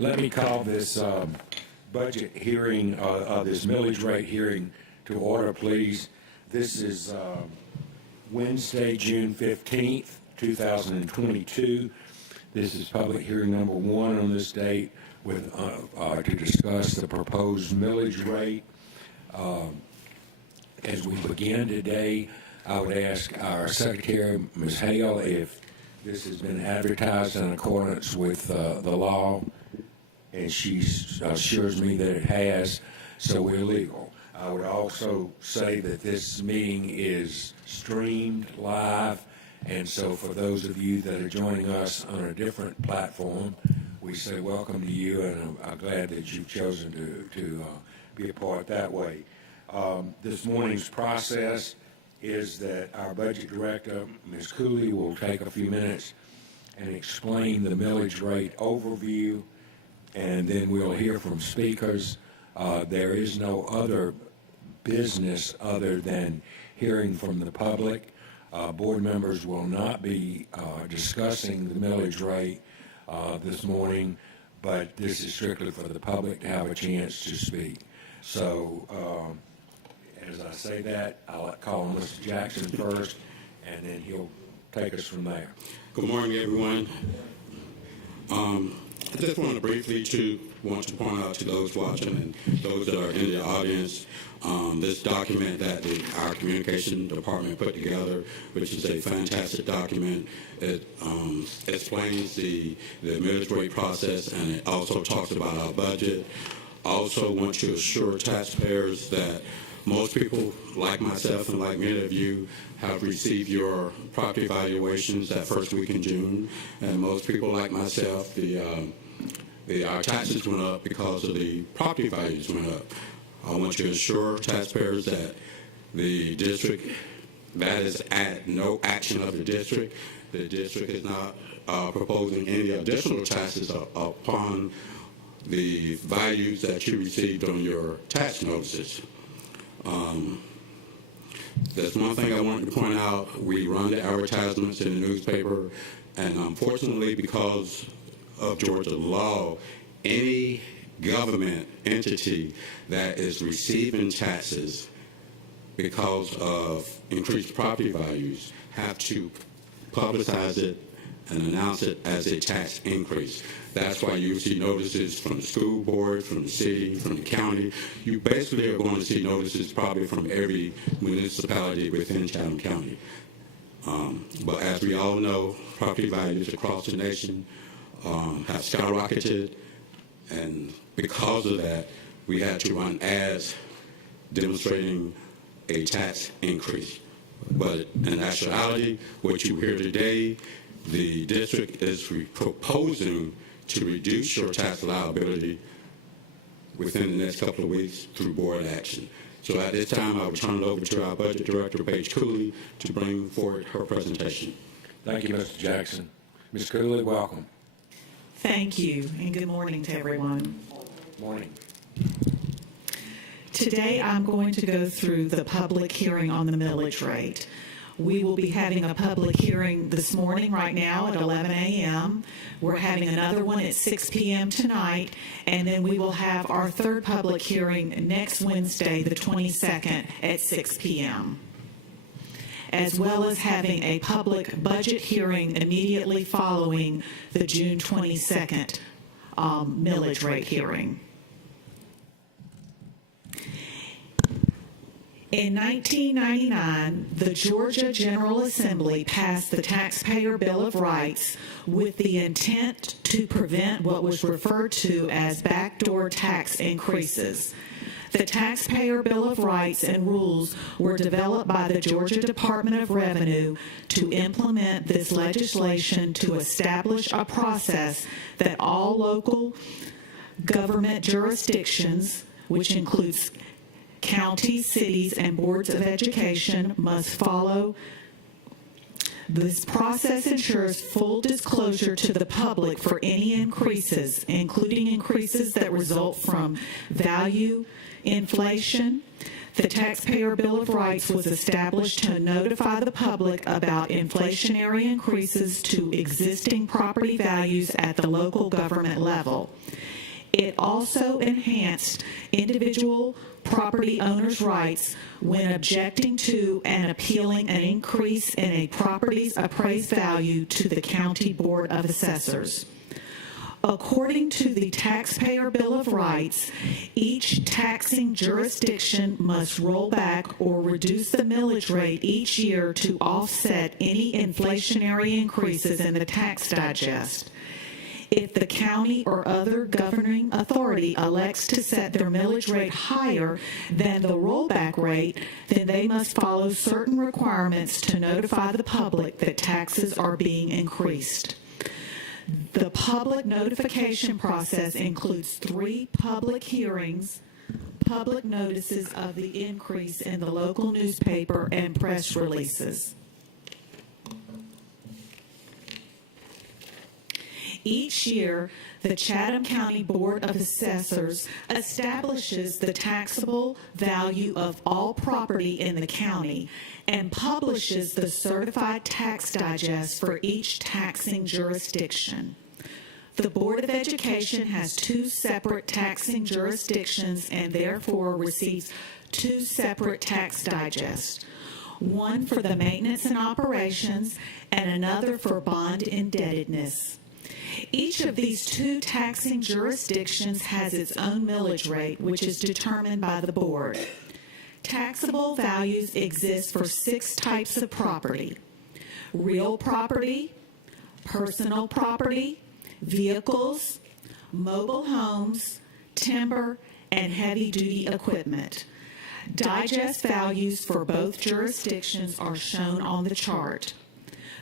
Let me call this budget hearing, this millage rate hearing to order, please. This is Wednesday, June 15th, 2022. This is public hearing number 1 on this date with to discuss the proposed millage rate. As we begin today, I would ask our Secretary, Ms. Hale, if this has been advertised in accordance with the law, and she assures me that it has, so we're legal. I would also say that this meeting is streamed live, and so for those of you that are joining us on a different platform, we say welcome to you, and I'm glad that you've chosen to be a part that way. This morning's process is that our budget director, Ms. Cooley, will take a few minutes and explain the millage rate overview, and then we'll hear from speakers. There is no other business other than hearing from the public. Board members will not be discussing the millage rate this morning, but this is strictly for the public to have a chance to speak. So as I say that, I'll call on Mr. Jackson first, and then he'll take us from there. Good morning, everyone. I just want to briefly want to point out to those watching and those that are in the audience, this document that our communication department put together, which is a fantastic document. It explains the millage rate process, and it also talks about our budget. I also want to assure taxpayers that most people, like myself and like many of you, have received your property valuations that first week in June, and most people, like myself, our taxes went up because of the property values went up. I want to assure taxpayers that the district, that is at no action of the district. The district is not proposing any additional taxes upon the values that you received on your tax notices. There's one thing I wanted to point out. We run the advertisements in the newspaper, and unfortunately, because of Georgia law, any government entity that is receiving taxes because of increased property values have to publicize it and announce it as a tax increase. That's why you see notices from the school board, from the city, from the county. You basically are going to see notices probably from every municipality within Chatham County. But as we all know, property values across the nation have skyrocketed, and because of that, we had to run ads demonstrating a tax increase. But in actuality, what you hear today, the district is proposing to reduce your tax liability within the next couple of weeks through board action. So at this time, I will turn it over to our budget director, Paige Cooley, to bring forward her presentation. Thank you, Mr. Jackson. Ms. Cooley, welcome. Thank you, and good morning to everyone. Morning. Today, I'm going to go through the public hearing on the millage rate. We will be having a public hearing this morning right now at 11 a.m. We're having another one at 6 p.m. tonight, and then we will have our third public hearing next Wednesday, the 22nd, at 6 p.m., as well as having a public budget hearing immediately following the June 22nd millage rate hearing. In 1999, the Georgia General Assembly passed the Taxpayer Bill of Rights with the intent to prevent what was referred to as backdoor tax increases. The Taxpayer Bill of Rights and rules were developed by the Georgia Department of Revenue to implement this legislation to establish a process that all local government jurisdictions, which includes counties, cities, and boards of education, must follow. This process ensures full disclosure to the public for any increases, including increases that result from value inflation, The Taxpayer Bill of Rights was established to notify the public about inflationary increases to existing property values at the local government level. It also enhanced individual property owners' rights when objecting to and appealing an increase in a property's appraised value to the County Board of Assessors. According to the Taxpayer Bill of Rights, each taxing jurisdiction must roll back or reduce the millage rate each year to offset any inflationary increases in the tax digest. If the county or other governing authority elects to set their millage rate higher than the rollback rate, then they must follow certain requirements to notify the public that taxes are being increased. The public notification process includes 3 public hearings, public notices of the increase in the local newspaper, and press releases. Each year, the Chatham County Board of Assessors establishes the taxable value of all property in the county and publishes the certified tax digest for each taxing jurisdiction. The Board of Education has 2 separate taxing jurisdictions and therefore receives 2 separate tax digests, one for the maintenance and operations and another for bond indebtedness. Each of these 2 taxing jurisdictions has its own millage rate, which is determined by the board. Taxable values exist for 6 types of property: real property, personal property, vehicles, mobile homes, timber, and heavy-duty equipment. Digest values for both jurisdictions are shown on the chart.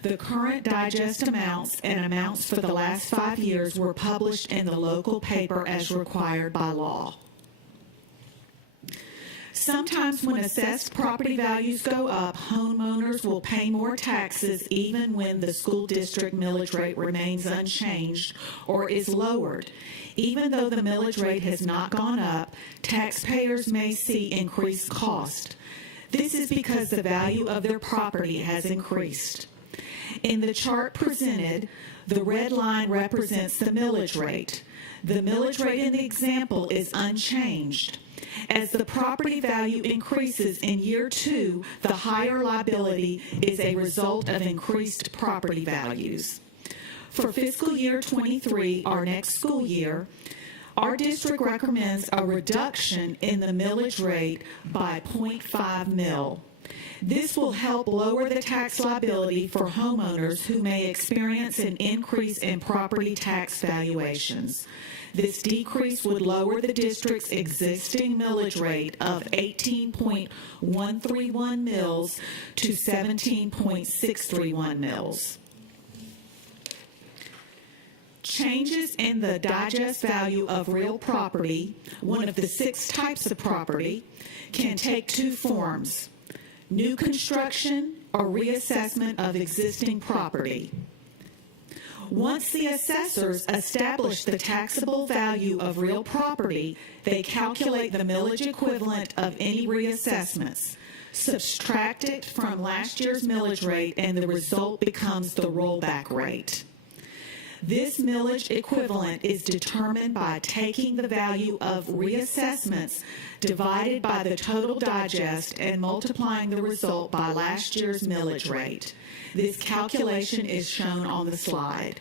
The current digest amounts and amounts for the last 5 years were published in the local paper as required by law. Sometimes when assessed property values go up, homeowners will pay more taxes even when the school district millage rate remains unchanged or is lowered. Even though the millage rate has not gone up, taxpayers may see increased cost. This is because the value of their property has increased. In the chart presented, the red line represents the millage rate. The millage rate in the example is unchanged. As the property value increases in year 2, the higher liability is a result of increased property values. For fiscal year 23, our next school year, our district recommends a reduction in the millage rate by 0.5 mil. This will help lower the tax liability for homeowners who may experience an increase in property tax valuations. This decrease would lower the district's existing millage rate of 18.131 mils to 17.631 mils. Changes in the digest value of real property, one of the 6 types of property, can take 2 forms: new construction or reassessment of existing property. Once the assessors establish the taxable value of real property, they calculate the millage equivalent of any reassessments, subtract it from last year's millage rate, and the result becomes the rollback rate. This millage equivalent is determined by taking the value of reassessments divided by the total digest and multiplying the result by last year's millage rate. This calculation is shown on the slide.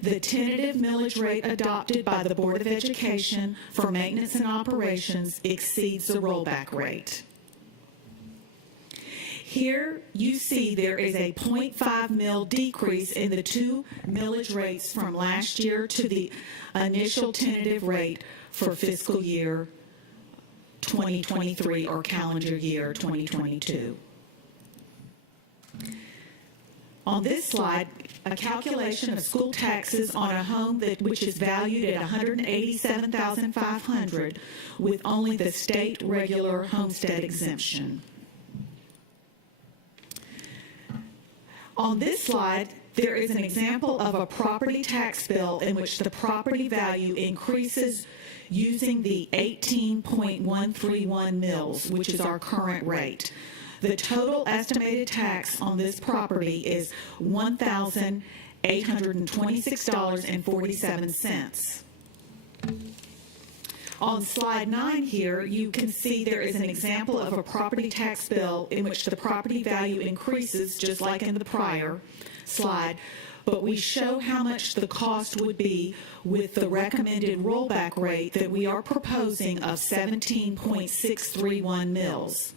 The tentative millage rate adopted by the Board of Education for maintenance and operations exceeds the rollback rate. Here you see there is a 0.5 mil decrease in the 2 millage rates from last year to the initial tentative rate for fiscal year 2023 or calendar year 2022. On this slide, a calculation of school taxes on a home which is valued at $187,500 with only the state regular homestead exemption. On this slide, There is an example of a property tax bill in which the property value increases using the 18.131 mills, which is our current rate. The total estimated tax on this property is $1,826.47. On slide 9 here, you can see there is an example of a property tax bill in which the property value increases, just like in the prior slide, but we show how much the cost would be with the recommended rollback rate that we are proposing of 17.631 mills.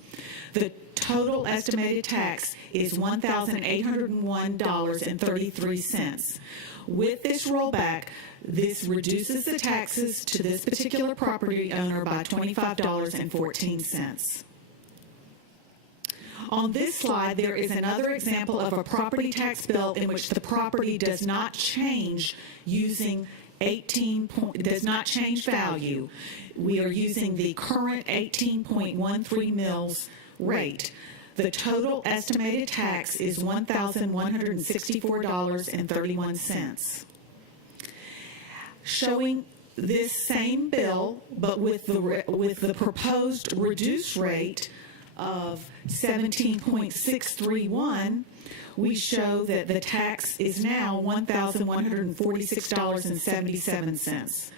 The total estimated tax is $1,801.33. With this rollback, this reduces the taxes to this particular property owner by $25.14. On this slide, there is another example of a property tax bill in which the property does not change using does not change value. We are using the current 18.13 mills rate. The total estimated tax is $1,164.31. Showing this same bill, but with the proposed reduced rate of 17.631, we show that the tax is now $1,146.77.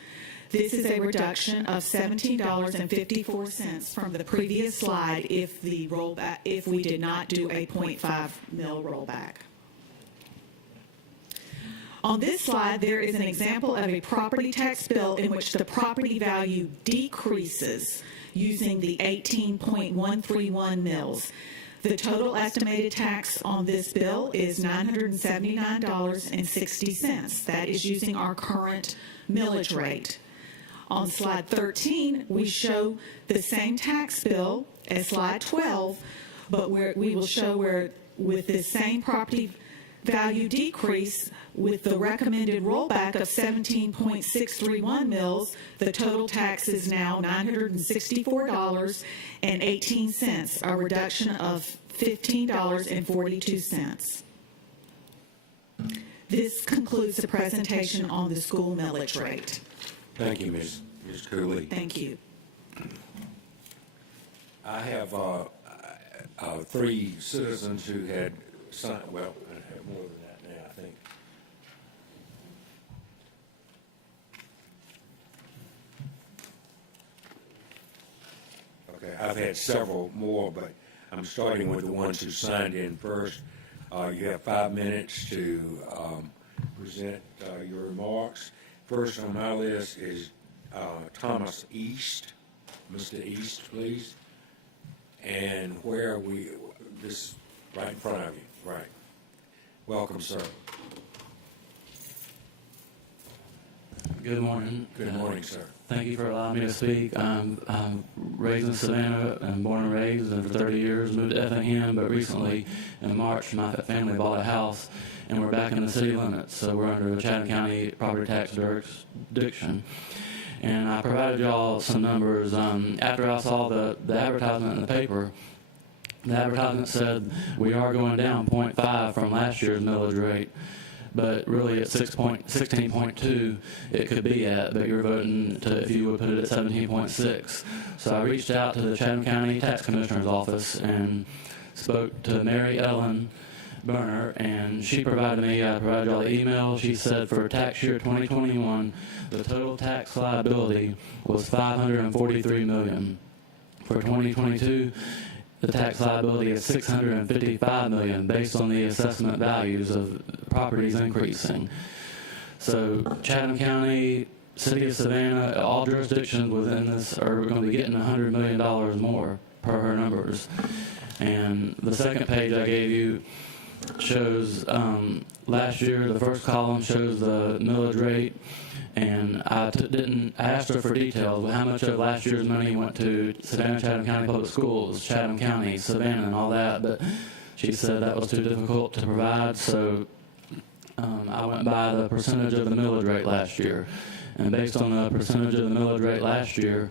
This is a reduction of $17.54 from the previous slide if we did not do a 0.5 mil rollback. On this slide, there is an example of a property tax bill in which the property value decreases using the 18.131 mills. The total estimated tax on this bill is $979.60. That is using our current millage rate. On slide 13, we show the same tax bill as slide 12, but we will show where with this same property value decrease with the recommended rollback of 17.631 mills, the total tax is now $964.18, a reduction of $15.42. This concludes the presentation on the school millage rate. Thank you, Ms. Cooley. Thank you. I have 3 citizens who had signed, well, I have more than that now, I think. Okay, I've had several more, but I'm starting with the ones who signed in first. You have 5 minutes to present your remarks. First on my list is Thomas East. Mr. East, please. And where are we? This right in front of you. Right. Welcome, sir. Good morning. Good morning, sir. Thank you for allowing me to speak. I'm raised in Savannah and born and raised, and for 30 years moved to Effingham, but recently in March my family bought a house and we're back in the city limits, so we're under the Chatham County property tax jurisdiction. And I provided y'all some numbers. After I saw the advertisement in the paper, the advertisement said we are going down 0.5 from last year's millage rate, but really at 16.2 it could be at, but you're voting to, if you would put it at 17.6. So I reached out to the Chatham County Tax Commissioner's office and spoke to Mary Ellen Burner, and she provided me, I provided y'all the email. She said for tax year 2021, the total tax liability was $543 million. For 2022, the tax liability is $655 million based on the assessment values of properties increasing. So Chatham County, City of Savannah, all jurisdictions within this are going to be getting $100 million more per her numbers. And the second page I gave you shows last year, the first column shows the millage rate, and I asked her for details, how much of last year's money went to Savannah, Chatham County Public Schools, Chatham County, Savannah, and all that, but she said that was too difficult to provide, so I went by the percentage of the millage rate last year. And based on the percentage of the millage rate last year,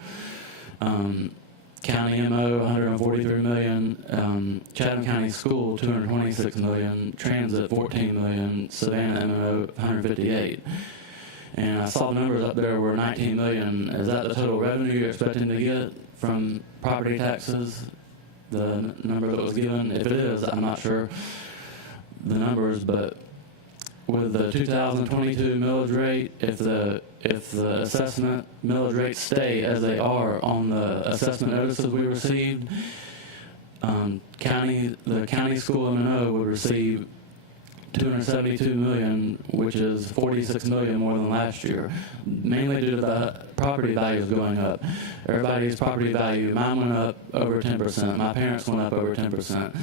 County MO, 143 million. Chatham County School, 226 million. Transit, 14 million. Savannah MO, 158. And I saw the numbers up there were 19 million. Is that the total revenue you're expecting to get from property taxes? The number that was given? If it is, I'm not sure the numbers, but with the 2022 millage rate, if the assessment millage rates stay as they are on the assessment notices we received, the county school M&O would receive $272 million, which is $46 million more than last year, mainly due to the property values going up. Everybody's property value, mine went up over 10%, my parents went up over 10%,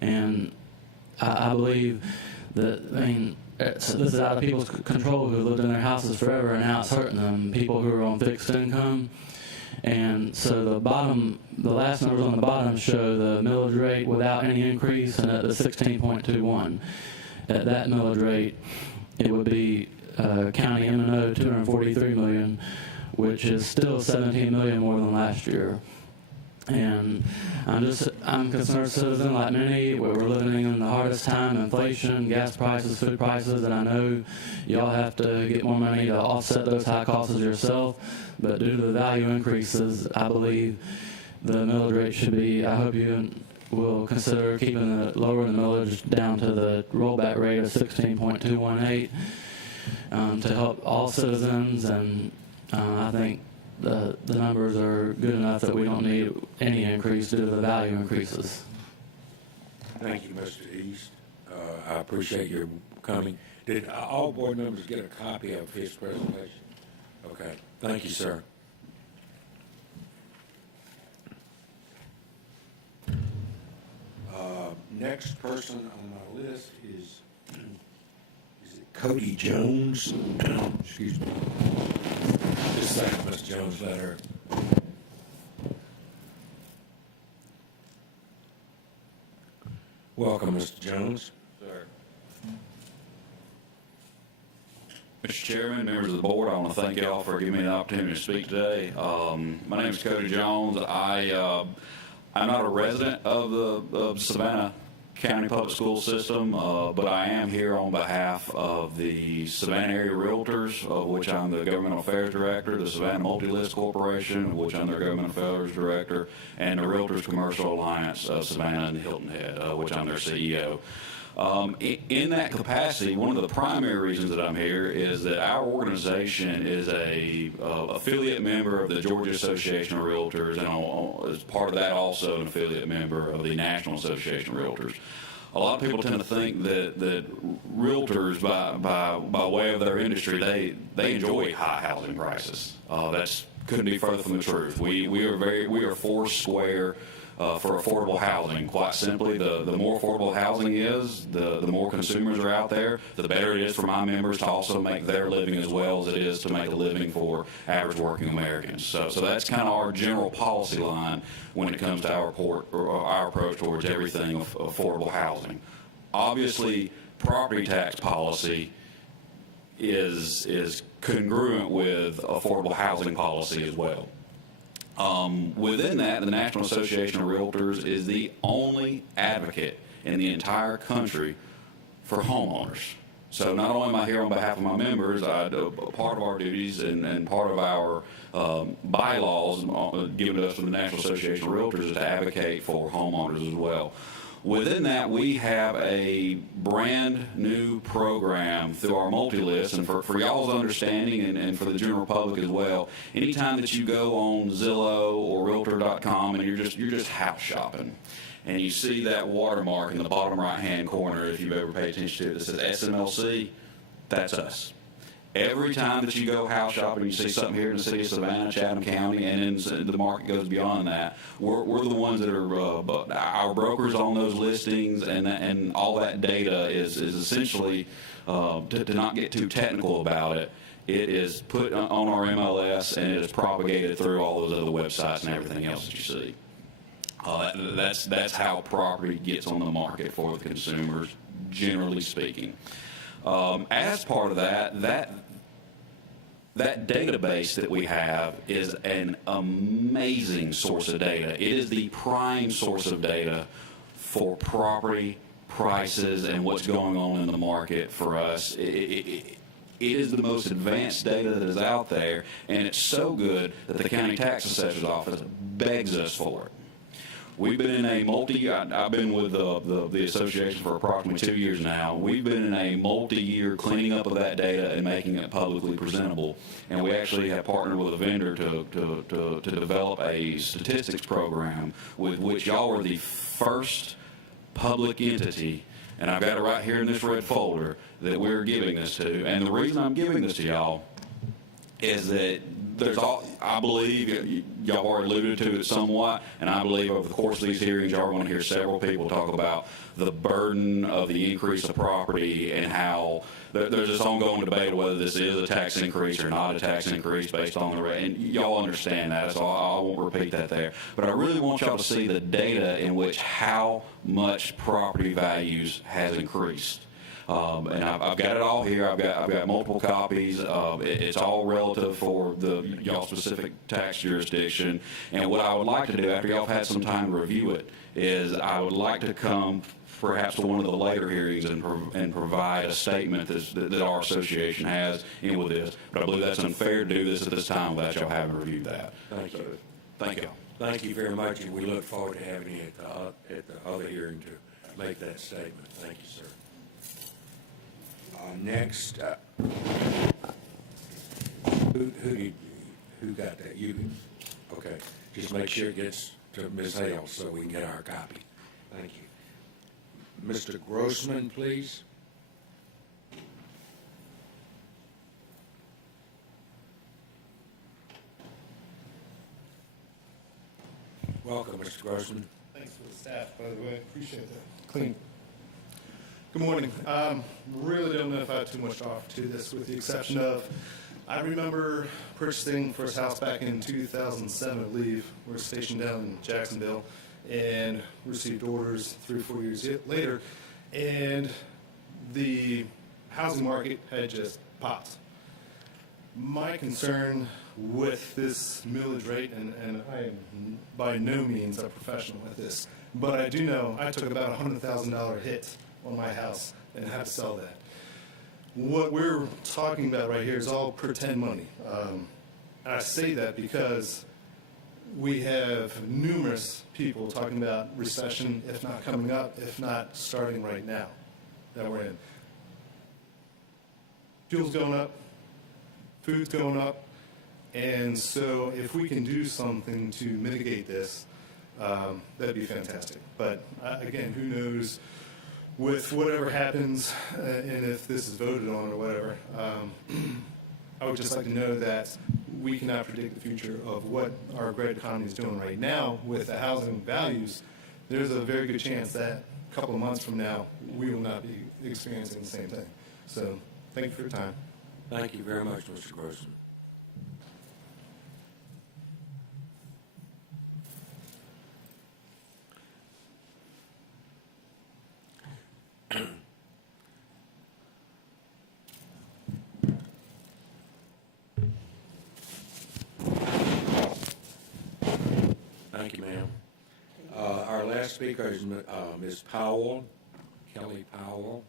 and I believe that, this is out of people's control who lived in their houses forever, and now it's hurting them, people who are on fixed income. And so the last numbers on the bottom show the millage rate without any increase, and at the 16.21. At that millage rate, it would be county M&O 243 million, which is still 17 million more than last year. And I'm a concerned citizen like many, where we're living in the hardest time, inflation, gas prices, food prices, and I know y'all have to get more money to offset those high costs yourself, but due to the value increases, I believe the millage rate should be, I hope you will consider lowering the millage down to the rollback rate of 16.218 to help all citizens, and I think the numbers are good enough that we don't need any increase due to the value increases. Thank you, Mr. East. I appreciate your coming. Did all board members get a copy of his presentation? Okay. Thank you, sir. Next person on my list is it Cody Jones? Excuse me. Just thank Ms. Jones' letter. Welcome, Mr. Jones. Sir. Mr. Chairman, members of the board, I want to thank you all for giving me the opportunity to speak today. My name is Cody Jones. I'm not a resident of the Savannah County Public School System, but I am here on behalf of the Savannah Area Realtors, of which I'm the Governmental Affairs Director, the Savannah Multi-List Corporation, of which I'm the Government Affairs Director, and the Realtors Commercial Alliance of Savannah and Hilton Head, which I'm their CEO. In that capacity, one of the primary reasons that I'm here is that our organization is a affiliate member of the Georgia Association of Realtors, and as part of that also an affiliate member of the National Association of Realtors. A lot of people tend to think that realtors, by way of their industry, they enjoy high housing prices. That's couldn't be further from the truth. We are four square for affordable housing. Quite simply, the more affordable housing is, the more consumers are out there, the better it is for my members to also make their living as well as it is to make a living for average working Americans. So that's kind of our general policy line when it comes to our approach towards everything of affordable housing. Obviously, property tax policy is congruent with affordable housing policy as well. Within that, the National Association of Realtors is the only advocate in the entire country for homeowners. So not only am I here on behalf of my members, part of our duties and part of our bylaws given to us from the National Association of Realtors is to advocate for homeowners as well. Within that, we have a brand new program through our multi-list, and for y'all's understanding and for the general public as well, anytime that you go on Zillow or Realtor.com and you're just house shopping, and you see that watermark in the bottom right-hand corner, if you've ever paid attention to it, that says SMLC, that's us. Every time that you go house shopping, you see something here in the city of Savannah, Chatham County, and then the market goes beyond that. We're the ones that are our brokers on those listings, and all that data is essentially, to not get too technical about it, it is put on our MLS and it is propagated through all those other websites and everything else that you see. That's how property gets on the market for the consumers, generally speaking. As part of that that database that we have is an amazing source of data. It is the prime source of data for property prices and what's going on in the market for us. It is the most advanced data that is out there, and it's so good that the county tax assessor's office begs us for it. We've been in a I've been with the association for approximately 2 years now. We've been in a multi-year cleaning up of that data and making it publicly presentable. And we actually have partnered with a vendor to develop a statistics program with which y'all are the first public entity, and I've got it right here in this red folder, that we're giving this to. And the reason I'm giving this to y'all is that I believe, y'all already alluded to it somewhat, and I believe over the course of these hearings, y'all are going to hear several people talk about the burden of the increase of property and how there's this ongoing debate of whether this is a tax increase or not a tax increase based on the rate, and y'all understand that, so I won't repeat that there. But I really want y'all to see the data in which how much property values has increased. And I've got it all here. I've got multiple copies. It's all relative for y'all specific tax jurisdiction. And what I would like to do after y'all have had some time to review it is I would like to come perhaps to one of the later hearings and provide a statement that our association has in with this. But I believe that's unfair to do this at this time without y'all having reviewed that. Thank you. Thank y'all. Thank you very much, and we look forward to having you at the other hearing to make that statement. Thank you, sir. Next, who got that? You? Okay. Just make sure it gets to Ms. Hale so we can get our copy. Thank you. Mr. Grossman, please. Welcome, Mr. Grossman. Thanks for the staff, by the way. Appreciate that. Clean. Good morning. Really don't know if I have too much to offer to this, with the exception of I remember purchasing first house back in 2007, I believe. We were stationed down in Jacksonville and received orders 3 or 4 years later, and the housing market had just popped. My concern with this millage rate, and I am by no means a professional at this, but I do know I took about a $100,000 hit on my house and had to sell that. What we're talking about right here is all pretend money. And I say that because we have numerous people talking about recession, if not coming up, if not starting right now that we're in. Fuel's going up, food's going up, and so if we can do something to mitigate this, that'd be fantastic. But again, who knows? With whatever happens, and if this is voted on or whatever, I would just like to know that we cannot predict the future of what our great economy is doing right now with the housing values. There's a very good chance that a couple of months from now, we will not be experiencing the same thing. So thank you for your time. Thank you very much, Mr. Grossman. Thank you, ma'am. Our last speaker is Ms. Powell, Kelly Powell.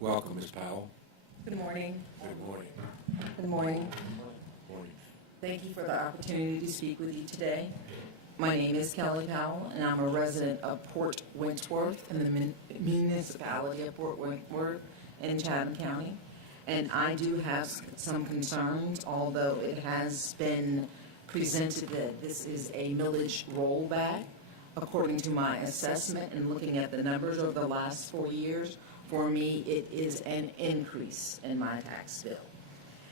Welcome, Ms. Powell. Good morning. Good morning. Good morning. Morning. Thank you for the opportunity to speak with you today. My name is Kelly Powell, and I'm a resident of Port Wentworth in the municipality of Port Wentworth in Chatham County. And I do have some concerns, although it has been presented that this is a millage rollback. According to my assessment and looking at the numbers over the last 4 years, for me, it is an increase in my tax bill.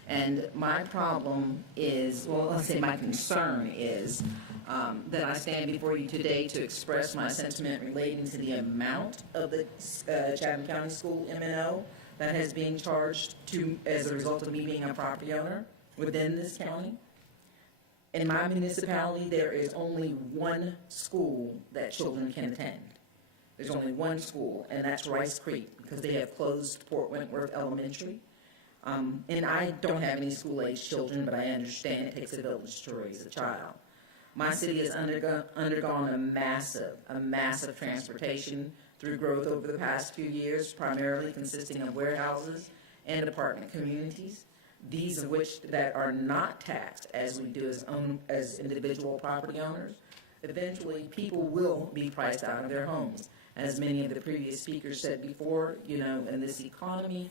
And my problem is, well, let's say my concern is that I stand before you today to express my sentiment relating to the amount of the Chatham County School M&O that has been charged to as a result of me being a property owner within this county. In my municipality, there is only one school that children can attend. There's only one school, and that's Rice Creek, because they have closed Port Wentworth Elementary. And I don't have any school-age children, but I understand it takes a village to raise a child. My city has undergone a massive transportation through growth over the past few years, primarily consisting of warehouses and apartment communities, these of which that are not taxed as we do as individual property owners. Eventually, people will be priced out of their homes. As many of the previous speakers said before, in this economy,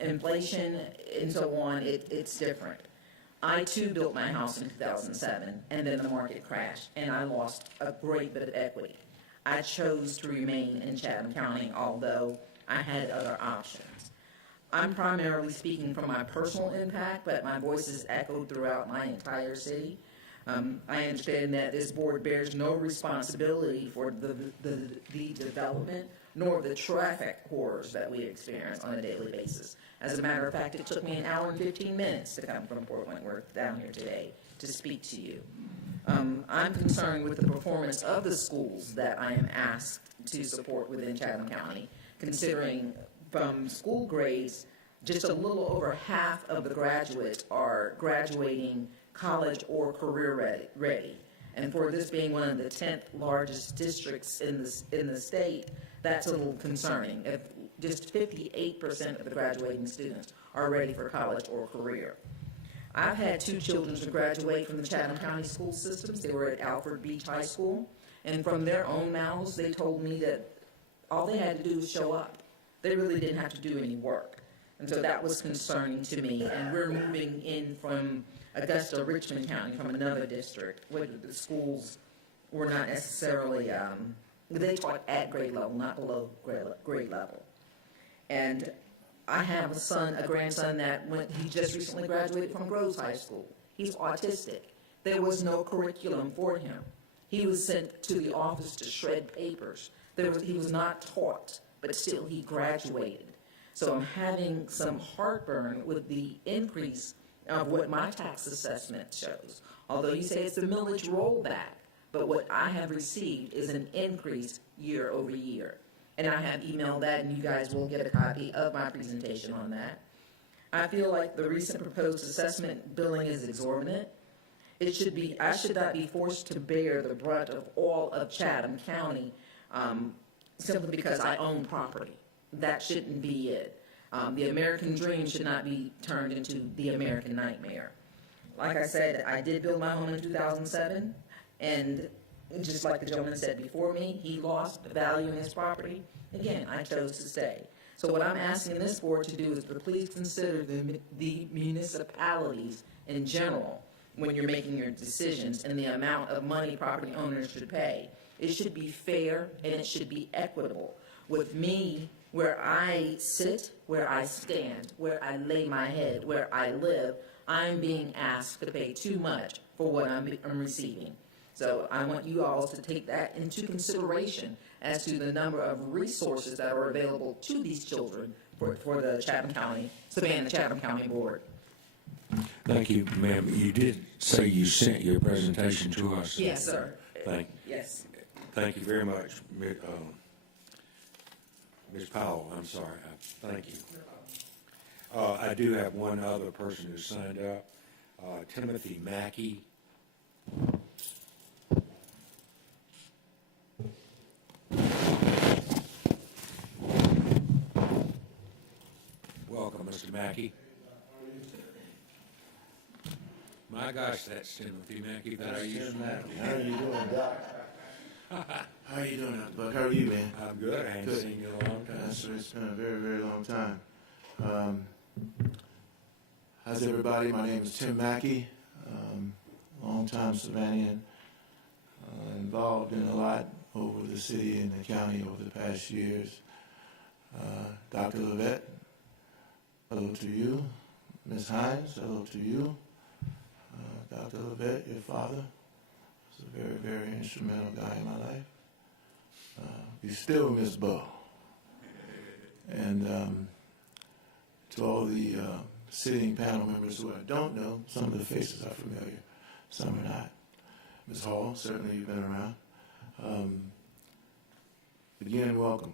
inflation and so on, it's different. I too built my house in 2007, and then the market crashed, and I lost a great bit of equity. I chose to remain in Chatham County, although I had other options. I'm primarily speaking from my personal impact, but my voice is echoed throughout my entire city. I understand that this board bears no responsibility for the development nor the traffic horrors that we experience on a daily basis. As a matter of fact, it took me an hour and 15 minutes to come from Port Wentworth down here today to speak to you. I'm concerned with the performance of the schools that I am asked to support within Chatham County, considering from school grades, just a little over half of the graduates are graduating college or career ready. And for this being one of the 10th largest districts in the state, that's a little concerning. If just 58% of the graduating students are ready for college or career. I've had 2 children to graduate from the Chatham County school systems. They were at Alfred Beach High School. And from their own mouths, they told me that all they had to do was show up. They really didn't have to do any work. And so that was concerning to me. And we're moving in from Augusta, Richmond County, from another district, where the schools were not necessarily, they taught at grade level, not below grade level. And I have a grandson he just recently graduated from Groves High School. He's autistic. There was no curriculum for him. He was sent to the office to shred papers. He was not taught, but still he graduated. So I'm having some heartburn with the increase of what my tax assessment shows. Although you say it's a millage rollback, but what I have received is an increase year over year. And I have emailed that, and you guys will get a copy of my presentation on that. I feel like the recent proposed assessment billing is exorbitant. I should not be forced to bear the brunt of all of Chatham County simply because I own property. That shouldn't be it. The American dream should not be turned into the American nightmare. Like I said, I did build my home in 2007, and just like the gentleman said before me, he lost value in his property. Again, I chose to stay. So what I'm asking this board to do is to please consider the municipalities in general when you're making your decisions and the amount of money property owners should pay. It should be fair and it should be equitable. With me, where I sit, where I stand, where I lay my head, where I live, I'm being asked to pay too much for what I'm receiving. So I want you all to take that into consideration as to the number of resources that are available to these children for the Savannah Chatham County Board. Thank you, ma'am. You did say you sent your presentation to us. Yes, sir. Yes. Thank you very much, Ms. Powell. I'm sorry. Thank you. I do have one other person who signed up, Timothy Mackey. Welcome, Mr. Mackey. My gosh, that's Timothy Mackey that I used to know. How are you doing, Doc? How are you doing, Dr. Buck? How are you, man? I'm good. I haven't seen you in a long time. It's been a very, very long time. How's everybody? My name is Tim Mackey, long-time Savannian, involved in a lot over the city and the county over the past years. Dr. Levette, hello to you. Ms. Hines, hello to you. Dr. Levette, your father, was a very, very instrumental guy in my life. You still miss Bo. And to all the sitting panel members who I don't know, some of the faces are familiar, some are not. Ms. Hall, certainly you've been around. Again, welcome.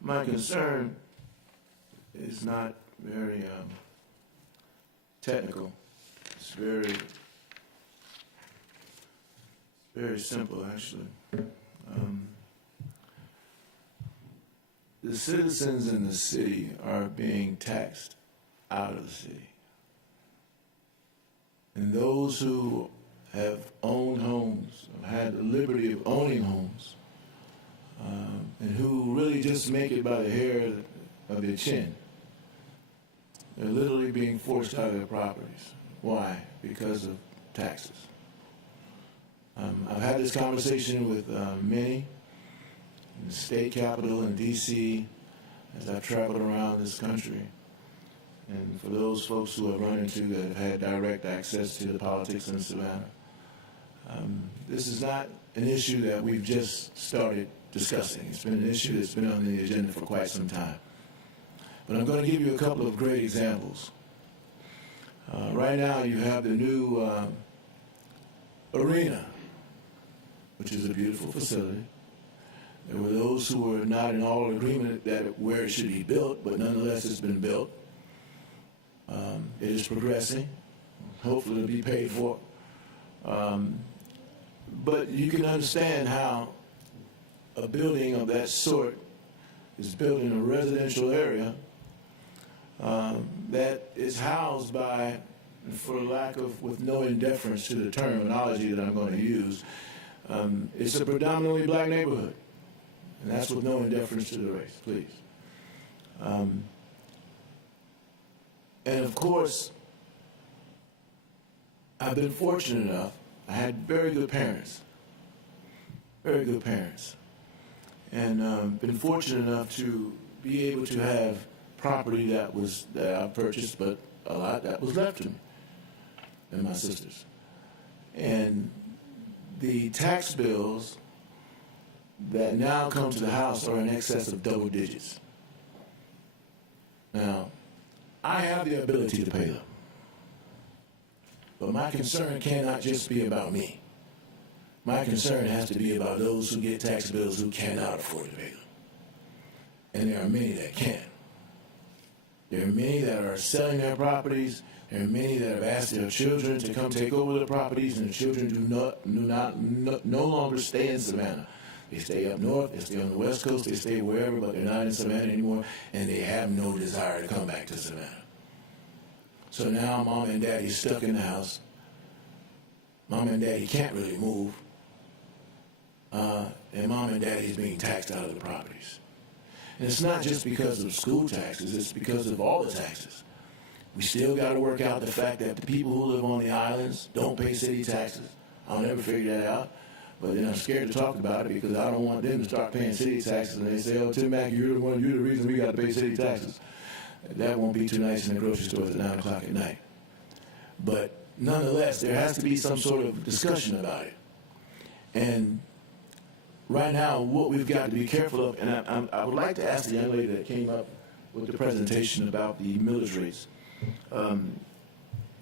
My concern is not very technical. It's very simple, actually. The citizens in the city are being taxed out of the city. And those who have owned homes, have had the liberty of owning homes, and who really just make it by the hair of their chin, they're literally being forced out of their properties. Why? Because of taxes. I've had this conversation with many in the state capitol in D.C. as I've traveled around this country. And for those folks who I've run into that have had direct access to the politics in Savannah, this is not an issue that we've just started discussing. It's been an issue that's been on the agenda for quite some time. But I'm going to give you a couple of great examples. Right now you have the new arena, which is a beautiful facility. There were those who were not in all agreement that where it should be built, but nonetheless it's been built. It is progressing. Hopefully it'll be paid for. But you can understand how a building of that sort is built in a residential area that is housed by, for lack of, with no indifference to the terminology that I'm going to use, it's a predominantly black neighborhood. And that's with no indifference to the race, please. And of course, I've been fortunate enough, I had very good parents, and been fortunate enough to be able to have property that I purchased, but a lot that was left to me and my sisters. And the tax bills that now come to the house are in excess of double digits. Now, I have the ability to pay them. But my concern cannot just be about me. My concern has to be about those who get tax bills who cannot afford to pay them. And there are many that can. There are many that are selling their properties. There are many that have asked their children to come take over the properties, and the children no longer stay in Savannah. They stay up north, they stay on the West Coast, they stay wherever, but they're not in Savannah anymore, and they have no desire to come back to Savannah. So now mom and daddy's stuck in the house. Mom and daddy can't really move. And mom and daddy's being taxed out of the properties. And it's not just because of school taxes, it's because of all the taxes. We still got to work out the fact that the people who live on the islands don't pay city taxes. I'll never figure that out. But then I'm scared to talk about it because I don't want them to start paying city taxes. And they say, oh, Tim Mack, you're the reason we got to pay city taxes. That won't be too nice in the grocery stores at 9 o'clock at night. But nonetheless, there has to be some sort of discussion about it. And right now, what we've got to be careful of, and I would like to ask the young lady that came up with the presentation about the millage rates.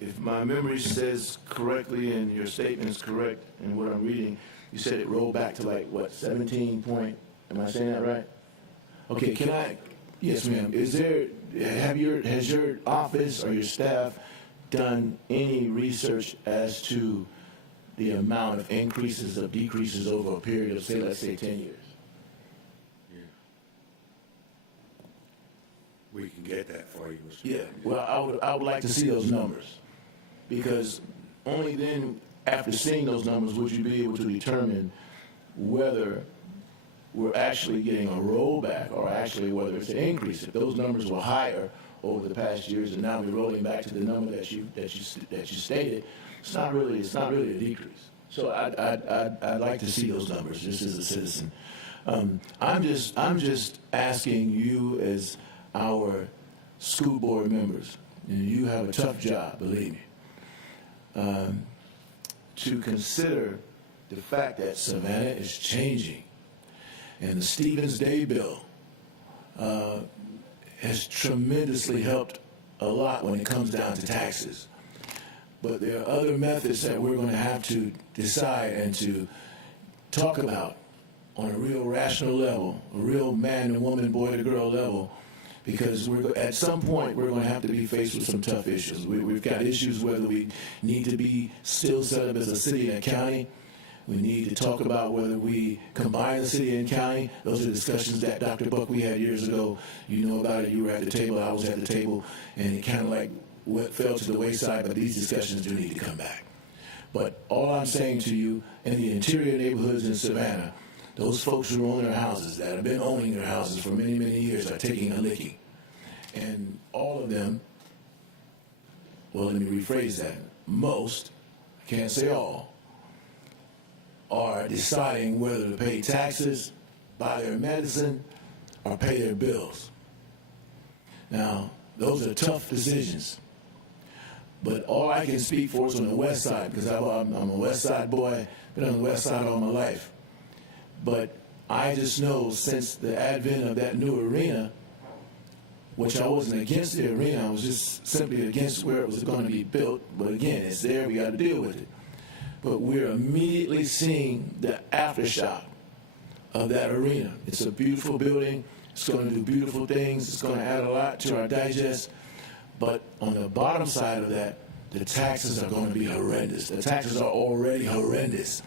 If my memory says correctly and your statement is correct in what I'm reading, you said it rolled back to like, what, 17 point, am I saying that right? Okay, can I, yes ma'am, has your office or your staff done any research as to the amount of increases or decreases over a period of, say, let's say 10 years? Yeah. We can get that for you. Mr. Yeah, well, I would like to see those numbers, because only then, after seeing those numbers, would you be able to determine whether we're actually getting a rollback or actually whether it's an increase. If those numbers were higher over the past years and now we're rolling back to the number that you stated, it's not really a decrease. So I'd like to see those numbers just as a citizen. I'm just asking you as our school board members, and you have a tough job, believe me, to consider the fact that Savannah is changing. And the Stevens Day bill has tremendously helped a lot when it comes down to taxes. But there are other methods that we're going to have to decide and to talk about on a real rational level, a real man to woman, boy to girl level, because at some point we're going to have to be faced with some tough issues. We've got issues whether we need to be still set up as a city and a county. We need to talk about whether we combine the city and county. Those are discussions that Dr. Buck we had years ago. You know about it. You were at the table. I was at the table, and it kind of like fell to the wayside. But these discussions do need to come back. But all I'm saying to you, in the interior neighborhoods in Savannah, those folks who own their houses, that have been owning their houses for many, many years, are taking a licking. And all of them, well, let me rephrase that. Most, I can't say all, are deciding whether to pay taxes, buy their medicine, or pay their bills. Now, those are tough decisions. But all I can speak for is on the west side, because I'm a west side boy, been on the west side all my life. But I just know since the advent of that new arena, which I wasn't against the arena, I was just simply against where it was going to be built. But again, it's there, we got to deal with it. But we're immediately seeing the aftershock of that arena. It's a beautiful building. It's going to do beautiful things. It's going to add a lot to our digest. But on the bottom side of that, the taxes are going to be horrendous. The taxes are already horrendous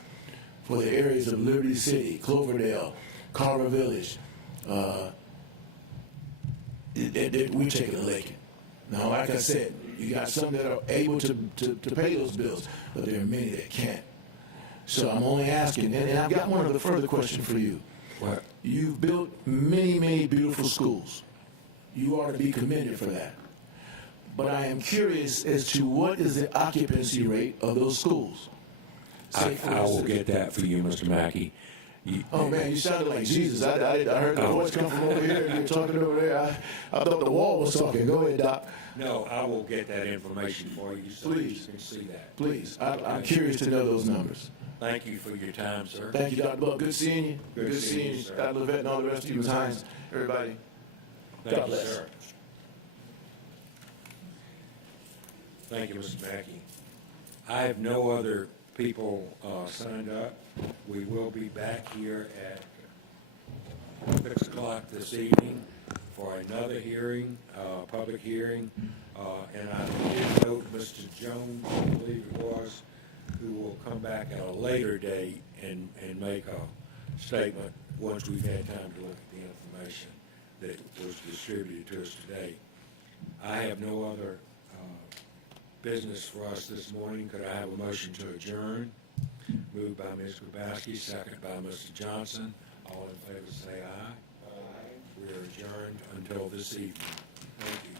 for the areas of Liberty City, Cloverdale, Carver Village. We're taking a licking. Now, like I said, you got some that are able to pay those bills, but there are many that can't. So I'm only asking, and I've got one other further question for you. What? You've built many, many beautiful schools. You are to be commended for that. But I am curious as to what is the occupancy rate of those schools? I will get that for you, Mr. Mackey. Oh man, you sounded like Jesus. I heard the voice come from over here and you're talking over there. I thought the wall was talking. Go ahead, Doc. No, I will get that information for you so Please. you can see that. Please. I'm curious to know those numbers. Thank you for your time, sir. Thank you, Dr. Buck. Good seeing you. Good seeing you, sir. Dr. Levette and all the rest of you, Ms. Hines, everybody. Thank God you, bless. sir. Thank you, Mr. Mackey. I have no other people signed up. We will be back here at 6 o'clock this evening for another hearing, public hearing. And I did note Mr. Jones, I believe it was, who will come back at a later date and make a statement once we've had time to look at the information that was distributed to us today. I have no other business for us this morning. Could I have a motion to adjourn? Moved by Ms. Grabowski, second by Mr. Johnson. All in favor say aye. Aye. We are adjourned until this evening. Thank you.